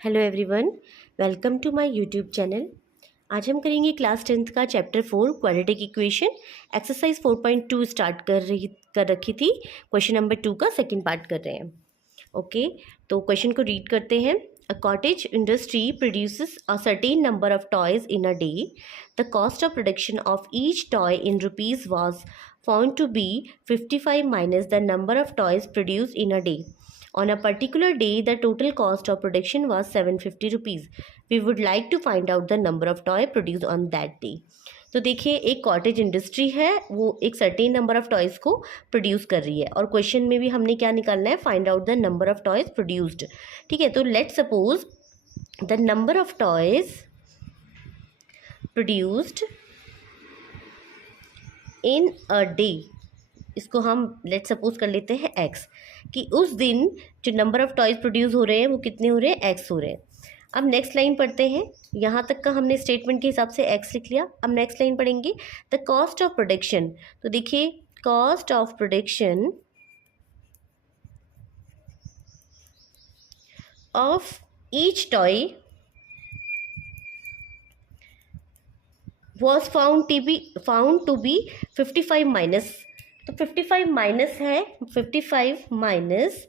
Hello everyone, welcome to my YouTube channel. आज हम करेंगे क्लास 10th का chapter 4 quadratic equation exercise 4.2 start कर रखी थी। क्वेश्चन नंबर 2 का सेकंड पार्ट कर रहे हैं। ओके, तो क्वेश्चन को रीड करते हैं। A cottage industry produces a certain number of toys in a day. The cost of production of each toy in rupees was found to be 55 minus the number of toys produced in a day. On a particular day, the total cost of production was 750 rupees. We would like to find out the number of toy produced on that day. तो देखिए, एक cottage industry है, वो एक certain number of toys को produce कर रही है और क्वेश्चन में भी हमने क्या निकालना है, find out the number of toys produced. ठीक है, तो let suppose the number of toys produced in a day, इसको हम लेट सपोज कर लेते हैं एक्स, कि उस दिन जो नंबर ऑफ टॉयज़ प्रोड्यूस हो रहे हैं वो कितने हो रहे हैं, एक्स हो रहे हैं। अब नेक्स्ट लाइन पढ़ते हैं। यहाँ तक का हमने स्टेटमेंट के हिसाब से एक्स लिख लिया। अब नेक्स्ट लाइन पढ़ेंगे, द कॉस्ट ऑफ प्रोडक्शन। तो देखिए, cost of production of each toy was found to be 55 minus. तो 55 माइनस है, 55 minus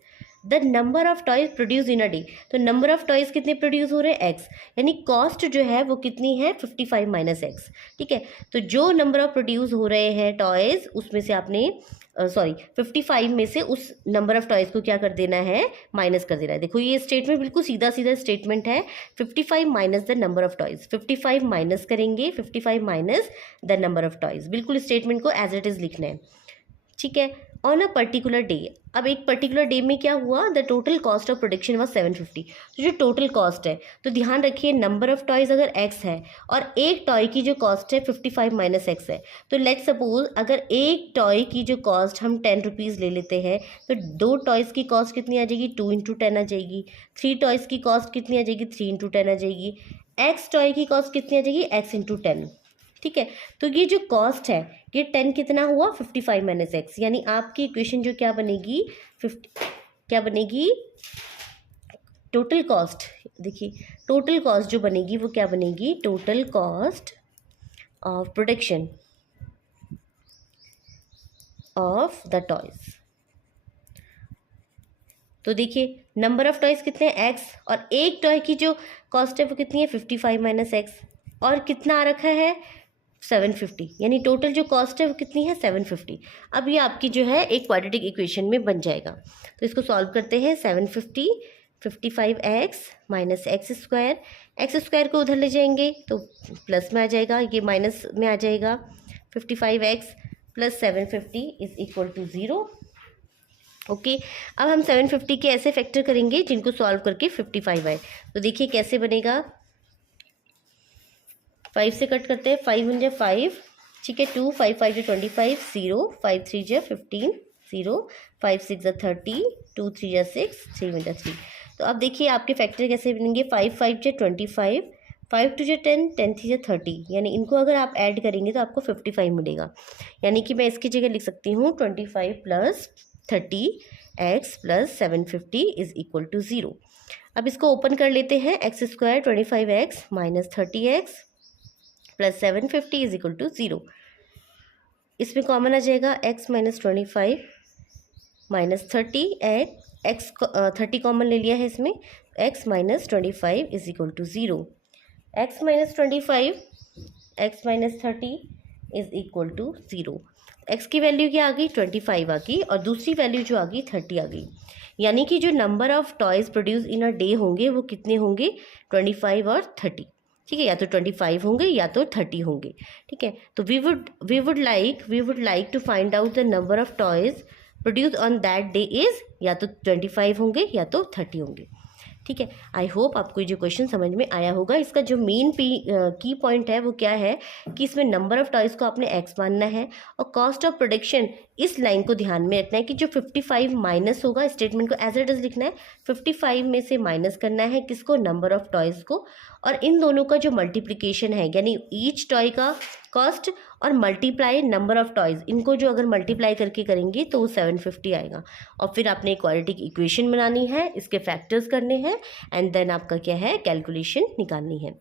the number of toys produce in a day. तो नंबर ऑफ टॉयज कितने प्रोड्यूस हो रहे हैं, एक्स, यानी कॉस्ट जो है वो कितनी है, 55 माइनस एक्स। ठीक है, तो जो नंबर ऑफ प्रोड्यूस हो रहे हैं टॉयज, उसमें से आपने 55 में से उस नंबर ऑफ टॉयज को क्या कर देना है, माइनस कर देना है। देखो, ये स्टेटमेंट बिल्कुल सीधा सीधा स्टेटमेंट है। 55 minus the number of toys, 55 minus करेंगे, 55 minus the number of toys. बिल्कुल स्टेटमेंट को एज इट इज लिखना है। ठीक है, ऑन अ पर्टिकुलर डे। अब एक पर्टिकुलर डे में क्या हुआ, the total cost of production was 750। तो जो टोटल कॉस्ट है, तो ध्यान रखिए, नंबर ऑफ टॉयज अगर एक्स है और एक टॉय की जो कॉस्ट है 55 माइनस एक्स है, तो लेट सपोज अगर एक टॉय की जो कॉस्ट हम 10 रुपीज़ ले लेते हैं, तो दो टॉयज़ की कॉस्ट कितनी आ जाएगी, 2 इंटू 10 आ जाएगी। 3 टॉयज़ की कॉस्ट कितनी आ जाएगी, 3 इंटू 10 आ जाएगी। एक्स टॉय की कॉस्ट कितनी आ जाएगी, एक्स इंटू 10। ठीक है, तो ये जो कॉस्ट है, ये 10 कितना हुआ, 55 माइनस एक्स, यानी आपकी इक्वेशन जो क्या बनेगी, 50 क्या बनेगी, टोटल कॉस्ट। देखिए, टोटल कॉस्ट जो बनेगी वो क्या बनेगी, total cost of production of the toys. तो देखिए, नंबर ऑफ टॉयज कितने हैं, एक्स, और एक टॉय की जो कॉस्ट है वो कितनी है, 55 माइनस एक्स, और कितना आ रखा है, 750, यानी टोटल जो कॉस्ट है वो कितनी है, 750। अब ये आपकी जो है एक क्वाड्रेटिक इक्वेशन में बन जाएगा। तो इसको सॉल्व करते हैं। 750 55x माइनस एक्स स्क्वायर को उधर ले जाएंगे तो प्लस में आ जाएगा, ये माइनस में आ जाएगा। 55x plus 750 is equal to 0। Okay, अब हम 750 के ऐसे फैक्टर करेंगे जिनको सॉल्व करके 55 आए। तो देखिए कैसे बनेगा, 5 से कट करते हैं, 5 1 × 5, ठीक है, 2 5 5 × 25, 0 5 3 × 15, 0 5 6 × 30, 2 3 × 6, 3 1 × 3। तो अब देखिए आपके फैक्टर कैसे बनेंगे, 5 5 × 25, 5 2 × 10, 10 3 × 30, यानी इनको अगर आप ऐड करेंगे तो आपको 55 मिलेगा। यानी कि मैं इसकी जगह लिख सकती हूँ 25 plus 30x plus 750 is equal to 0। अब इसको ओपन कर लेते हैं, x square 25x minus 30x plus 750 is equal to 0। इसमें कॉमन आ जाएगा, x minus 25 minus 30, x 30 common ले लिया है इसमें, x minus 25 is equal to 0। x minus 25 x minus 30 is equal to 0। x की वैल्यू क्या आ गई, 25 आ गई, और दूसरी वैल्यू जो आ गई 30 आ गई। यानी कि जो number of toys produce in a day होंगे वो कितने होंगे, 25 और 30। ठीक है, या तो 25 होंगे या तो 30 होंगे। ठीक है, तो we would like to find out the number of toys produce on that day is, या तो 25 होंगे या तो 30 होंगे। ठीक है, आई होप आपको ये जो क्वेश्चन समझ में आया होगा। इसका जो मेन की पॉइंट है वो क्या है कि इसमें नंबर ऑफ टॉयज़ को आपने एक्स मानना है और कॉस्ट ऑफ प्रोडक्शन इस लाइन को ध्यान में रखना है कि जो 55 माइनस होगा, स्टेटमेंट को एज इट इज लिखना है, 55 में से माइनस करना है किसको, नंबर ऑफ टॉयज़ को, और इन दोनों का जो मल्टीप्लिकेशन है यानी ईच टॉय का कॉस्ट और मल्टीप्लाई नंबर ऑफ टॉयज़, इनको जो अगर मल्टीप्लाई करके करेंगे तो वो 750 आएगा। और फिर आपने क्वाड्रेटिक इक्वेशन बनानी है, इसके फैक्टर्स करने हैं एंड देन आपका क्या है, कैलकुलेशन निकालनी है।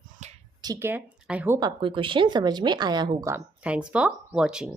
ठीक है, आई होप आपको ये क्वेश्चन समझ में आया होगा। Thanks for watching.